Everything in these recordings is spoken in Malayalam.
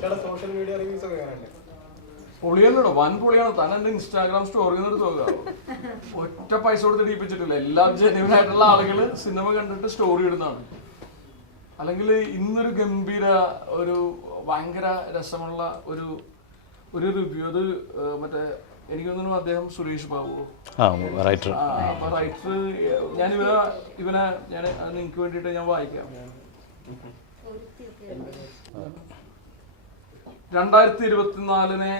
സോഷ്യൽ മീഡിയ റിവ്യൂസ് ഒക്കെ പൊളിയല്ലോ, വൻ പൊളിയാണ്. താൻ എന്റെ ഇൻസ്റ്റാഗ്രാം സ്റ്റോറിൽ നിന്ന് എടുത്ത് ഒറ്റ പൈസ കൊടുത്ത് ഇടിപ്പിച്ചിട്ടില്ല. എല്ലാ ജെന്യൂൻ ആയിട്ടുള്ള ആളുകള് സിനിമ കണ്ടിട്ട് സ്റ്റോറി ഇടുന്നതാണ്. അല്ലെങ്കിൽ ഇന്നൊരു ഗംഭീര ഒരു ഭയങ്കര രസമുള്ള ഒരു റിവ്യൂ, അത് മറ്റേ എനിക്ക് തോന്നുന്നു അദ്ദേഹം സുരേഷ് ബാബു റൈറ്റർ, ഞാൻ ഇവനെ ഞാൻ നിങ്ങൾക്ക് വേണ്ടിയിട്ട് ഞാൻ വായിക്കാം. 2024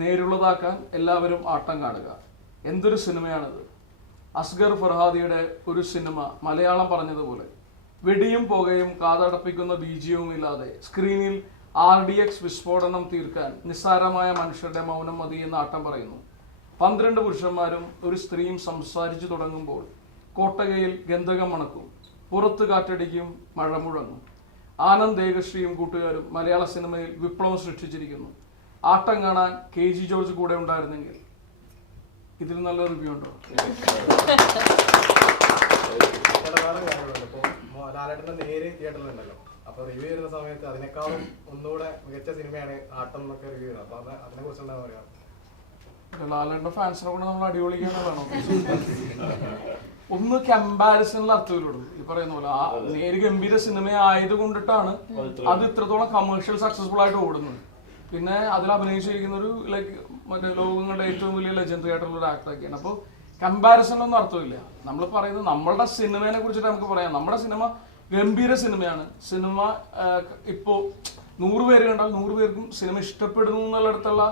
നേരുള്ളതാക്കാൻ എല്ലാവരും ആട്ടം കാണുക. എന്തൊരു സിനിമയാണിത്! അസ്ഗർ ഫർഹാദിയുടെ ഒരു സിനിമ മലയാളം പറഞ്ഞതുപോലെ വെടിയും പുകയും കാതടപ്പിക്കുന്ന ബീജിയവും ഇല്ലാതെ സ്ക്രീനിൽ RDX വിസ്ഫോടനം തീർക്കാൻ നിസ്സാരമായ മനുഷ്യരുടെ മൗനം മതി എന്ന് ആട്ടം പറയുന്നു. 12 പുരുഷന്മാരും ഒരു സ്ത്രീയും സംസാരിച്ചു തുടങ്ങുമ്പോൾ കോട്ടകയിൽ ഗന്ധകം മണക്കും, പുറത്ത് കാറ്റടിക്കും, മഴ മുഴങ്ങും. ആനന്ദ് ദേഗശ്രീയും കൂട്ടുകാരും മലയാള സിനിമയിൽ വിപ്ലവം സൃഷ്ടിച്ചിരിക്കുന്നു. ആട്ടം കാണാൻ KG ജോർജ് കൂടെ ഉണ്ടായിരുന്നെങ്കിൽ ഇതിൽ നല്ല റിവ്യൂ ഉണ്ടോ? നേര് തിയേറ്ററിലുണ്ടല്ലോ, അപ്പൊ റിവ്യൂ ചെയ്യുന്ന സമയത്ത് അതിനേക്കാളും ഒന്നുകൂടെ മികച്ച സിനിമയാണ് ആട്ടം എന്നൊക്കെ റിവ്യൂ ചെയ്യുന്നത്. അപ്പൊ അതിനെ കുറിച്ച് എന്താ പറയാ? ലാലേട്ടന്റെ ഫാൻസിനെ കൊണ്ട് നമ്മൾ അടിപൊളിക്കാനുള്ളതാണോ? ഒന്ന് കമ്പാരിസണിൽ അർത്ഥമില്ലുള്ളൂ. ഈ പറയുന്ന പോലെ ആ നേര് ഗംഭീര സിനിമ ആയത് കൊണ്ടിട്ടാണ് അത് ഇത്രത്തോളം കമേഴ്ഷ്യൽ സക്സസ്ഫുൾ ആയിട്ട് ഓടുന്നത്. പിന്നെ അതിൽ അഭിനയിച്ചിരിക്കുന്ന ഒരു ലൈക്ക് മറ്റേ ലോകങ്ങളുടെ ഏറ്റവും വലിയ ലെജൻഡറി ആയിട്ടുള്ള ഒരു ആക്ടറൊക്കെയാണ്. അപ്പോൾ കമ്പാരിസണിലൊന്നും അർത്ഥമില്ല. നമ്മൾ പറയുന്നത് നമ്മളുടെ സിനിമയെ കുറിച്ചിട്ട് നമുക്ക് പറയാം. നമ്മുടെ സിനിമ ഗംഭീര സിനിമയാണ്. സിനിമ ഇപ്പോ 100 പേര് കണ്ടാൽ 100 പേർക്കും സിനിമ ഇഷ്ടപ്പെടുന്നു എന്നുള്ളിടത്തുള്ള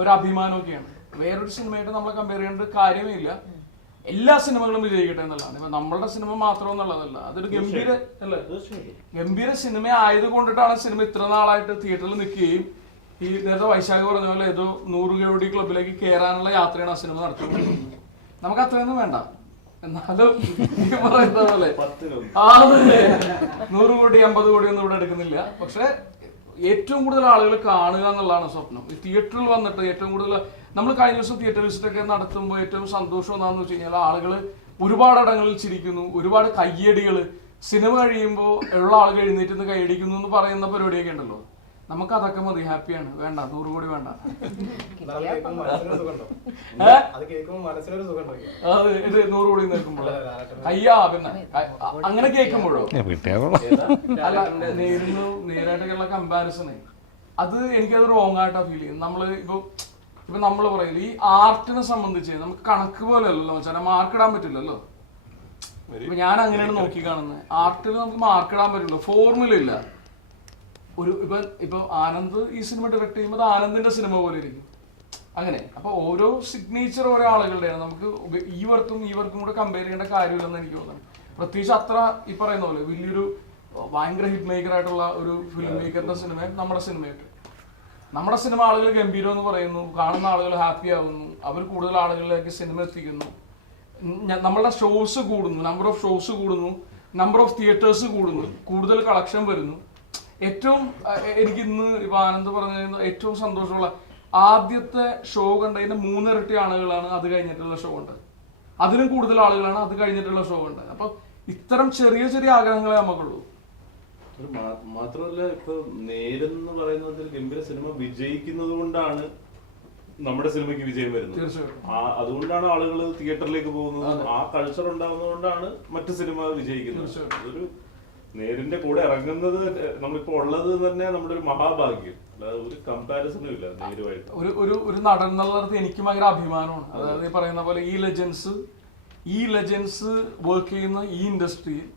ഒരു അഭിമാനമൊക്കെയാണ്. വേറൊരു സിനിമയായിട്ട് നമ്മളെ കമ്പയർ ചെയ്യേണ്ട കാര്യമേ ഇല്ല. എല്ലാ സിനിമകളും വിജയിക്കട്ടെ എന്നുള്ളതാണ്. ഇപ്പൊ നമ്മളുടെ സിനിമ മാത്രം എന്നുള്ളതല്ല, അതൊരു ഗംഭീര സിനിമ ആയതുകൊണ്ടിട്ടാണ് സിനിമ ഇത്ര നാളായിട്ട് തിയേറ്ററിൽ നിൽക്കുകയും ഈ നേരത്തെ വൈശാഖ് പറഞ്ഞ പോലെ ഏതോ 100 കോടി ക്ലബിലേക്ക് കയറാനുള്ള യാത്രയാണ് ആ സിനിമ നടത്തുന്നത്. നമുക്ക് അത്രയൊന്നും വേണ്ട, എന്നാലും ഈ പറയുന്ന പോലെ 100 കോടി 50 കോടി ഒന്നും ഇവിടെ എടുക്കുന്നില്ല. പക്ഷെ ഏറ്റവും കൂടുതൽ ആളുകൾ കാണുക എന്നുള്ളതാണ് സ്വപ്നം. ഈ തിയേറ്ററിൽ വന്നിട്ട് ഏറ്റവും കൂടുതൽ നമ്മൾ കഴിഞ്ഞ ദിവസം തിയേറ്റർ വിസിറ്റ് ഒക്കെ നടത്തുമ്പോൾ ഏറ്റവും സന്തോഷം എന്താണെന്ന് വെച്ച് കഴിഞ്ഞാൽ ആളുകൾ ഒരുപാട് ഇടങ്ങളിൽ ചിരിക്കുന്നു, ഒരുപാട് കയ്യടികൾ, സിനിമ കഴിയുമ്പോൾ ഉള്ള ആളുകൾ എഴുന്നേറ്റ് നിന്ന് കൈയടിക്കുന്നു എന്ന് പറയുന്ന പരിപാടിയൊക്കെ ഉണ്ടല്ലോ. നമുക്ക് അതൊക്കെ മതി, ഹാപ്പിയാണ്. വേണ്ട 100 കോടി വേണ്ട. അത് ഇത് 100 കോടി നിൽക്കുമ്പോൾ അയ്യാ പിന്നെ അങ്ങനെ കേൾക്കുമ്പോഴോ അല്ല, നേരായിട്ടൊക്കെയുള്ള കമ്പാരിസണേ അത് എനിക്കത് റോങ് ആയിട്ടാ ഫീൽ ചെയ്യും. നമ്മള് ഇപ്പൊ നമ്മൾ പറയില്ല, ഈ ആർട്ടിനെ സംബന്ധിച്ച് നമുക്ക് കണക്ക് പോലെ അല്ലല്ലോ ചില മാർക്ക് ഇടാൻ പറ്റില്ലല്ലോ. ഇപ്പൊ ഞാൻ അങ്ങനെയാണ് നോക്കി കാണുന്നത്. ആർട്ടിൽ നമുക്ക് മാർക്ക് ഇടാൻ പറ്റില്ല, ഫോർമുല ഇല്ല. ഇപ്പൊ ആനന്ദ് ഈ സിനിമ ഡയറക്ട് ചെയ്യുമ്പോൾ ആനന്ദിന്റെ സിനിമ പോലെ ഇരിക്കും അങ്ങനെ. അപ്പൊ ഓരോ സിഗ്നേച്ചർ ഓരോ ആളുകളുടെയാണ്. നമുക്ക് ഈ വർക്കും കൂടെ കമ്പയർ ചെയ്യേണ്ട കാര്യമില്ലെന്ന് എനിക്ക് തോന്നുന്നു. പ്രത്യേകിച്ച് അത്ര ഈ പറയുന്ന പോലെ വലിയൊരു ഭയങ്കര ഹിറ്റ് മേക്കർ ആയിട്ടുള്ള ഒരു ഫിലിം മേക്കറിന്റെ സിനിമയും നമ്മുടെ സിനിമ ആളുകൾ ഗംഭീരം എന്ന് പറയുന്നു, കാണുന്ന ആളുകൾ ഹാപ്പി ആവുന്നു, അവർ കൂടുതൽ ആളുകളിലേക്ക് സിനിമ എത്തിക്കുന്നു, നമ്മളുടെ ഷോസ് കൂടുന്നു, നമ്പർ ഓഫ് ഷോസ് കൂടുന്നു, നമ്പർ ഓഫ് തിയേറ്റേഴ്സ് കൂടുന്നു, കൂടുതൽ കളക്ഷൻ വരുന്നു. ഏറ്റവും എനിക്ക് ഇന്ന് ഇപ്പൊ ആനന്ദ് പറഞ്ഞ ഏറ്റവും സന്തോഷമുള്ള ആദ്യത്തെ ഷോ കണ്ടതിന്റെ 3 ഇരട്ടി ആളുകളാണ് അത് കഴിഞ്ഞിട്ടുള്ള ഷോ ഉണ്ട്, അതിനും കൂടുതൽ ആളുകളാണ് അത് കഴിഞ്ഞിട്ടുള്ള ഷോ ഉണ്ട്. അപ്പൊ ഇത്തരം ചെറിയ ചെറിയ ആഗ്രഹങ്ങളെ നമുക്കുള്ളൂ. മാത്രമല്ല ഇപ്പൊ നേരെന്ന് പറയുന്നതിൽ ഗംഭീര സിനിമ വിജയിക്കുന്നത് കൊണ്ടാണ് നമ്മുടെ സിനിമയ്ക്ക് വിജയം വരുന്നത്. അതുകൊണ്ടാണ് ആളുകൾ തിയേറ്ററിലേക്ക് പോകുന്നത്. ആ കൾച്ചർ ഉണ്ടാകുന്നതുകൊണ്ടാണ് മറ്റു സിനിമ വിജയിക്കുന്നത്. അതൊരു നേരിന്റെ കൂടെ ഇറങ്ങുന്നത് നമ്മളിപ്പോ ഉള്ളത് തന്നെ നമ്മുടെ ഒരു മഹാഭാഗ്യം. അല്ലാതെ ഒരു കമ്പാരിസണും ഇല്ല നേരുമായിട്ട്. ഒരു നടൻ എന്നുള്ളത് എനിക്ക് ഭയങ്കര അഭിമാനമാണ്. അതായത് ഈ പറയുന്ന പോലെ ഈ ലെജൻസ് വർക്ക് ചെയ്യുന്ന ഈ ഇൻഡസ്ട്രിയിൽ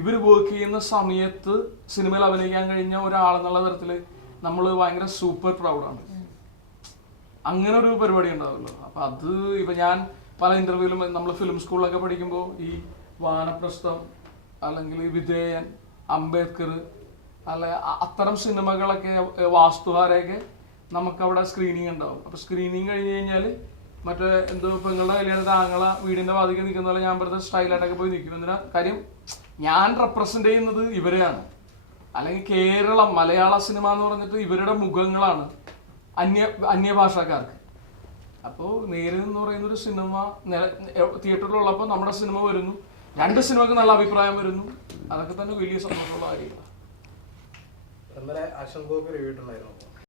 ഇവർ വർക്ക് ചെയ്യുന്ന സമയത്ത് സിനിമയിൽ അഭിനയിക്കാൻ കഴിഞ്ഞ ഒരാളെന്നുള്ള തരത്തില് നമ്മൾ ഭയങ്കര സൂപ്പർ പ്രൗഡാണ്. അങ്ങനെ ഒരു പരിപാടി ഉണ്ടാവുമല്ലോ. അപ്പൊ അത് ഇപ്പൊ ഞാൻ പല ഇന്റർവ്യൂലും നമ്മൾ ഫിലിം സ്കൂളിലൊക്കെ പഠിക്കുമ്പോൾ ഈ വാനപ്രസ്ഥം അല്ലെങ്കിൽ വിധേയൻ, അംബേദ്കർ അല്ലെ അത്തരം സിനിമകളൊക്കെ വാസ്തുഹാരയൊക്കെ നമുക്കവിടെ സ്ക്രീനിങ് ഉണ്ടാവും. അപ്പൊ സ്ക്രീനിങ് കഴിഞ്ഞ് കഴിഞ്ഞാൽ മറ്റേ എന്തോ പെങ്ങളുടെ കല്യാണത്തിൽ ആങ്ങള വീടിന്റെ വാതിക്ക് നിൽക്കുന്ന പോലെ ഞാൻ വെറുതെ സ്റ്റൈലായിട്ടൊക്കെ പോയി നിൽക്കും. എന്തിനാ കാര്യം, ഞാൻ റെപ്രസെന്റ് ചെയ്യുന്നത് ഇവരെയാണ്. അല്ലെങ്കിൽ കേരളം മലയാള സിനിമ എന്ന് പറഞ്ഞിട്ട് ഇവരുടെ മുഖങ്ങളാണ് അന്യഭാഷക്കാർക്ക്. അപ്പോൾ നേരിൽ എന്ന് പറയുന്ന ഒരു സിനിമ തിയേറ്ററിലുള്ളപ്പോൾ നമ്മുടെ സിനിമ വരുന്നു, 2 സിനിമക്ക് നല്ല അഭിപ്രായം വരുന്നു, അതൊക്കെ തന്നെ വലിയ സന്തോഷമുള്ള കാര്യമാണ്.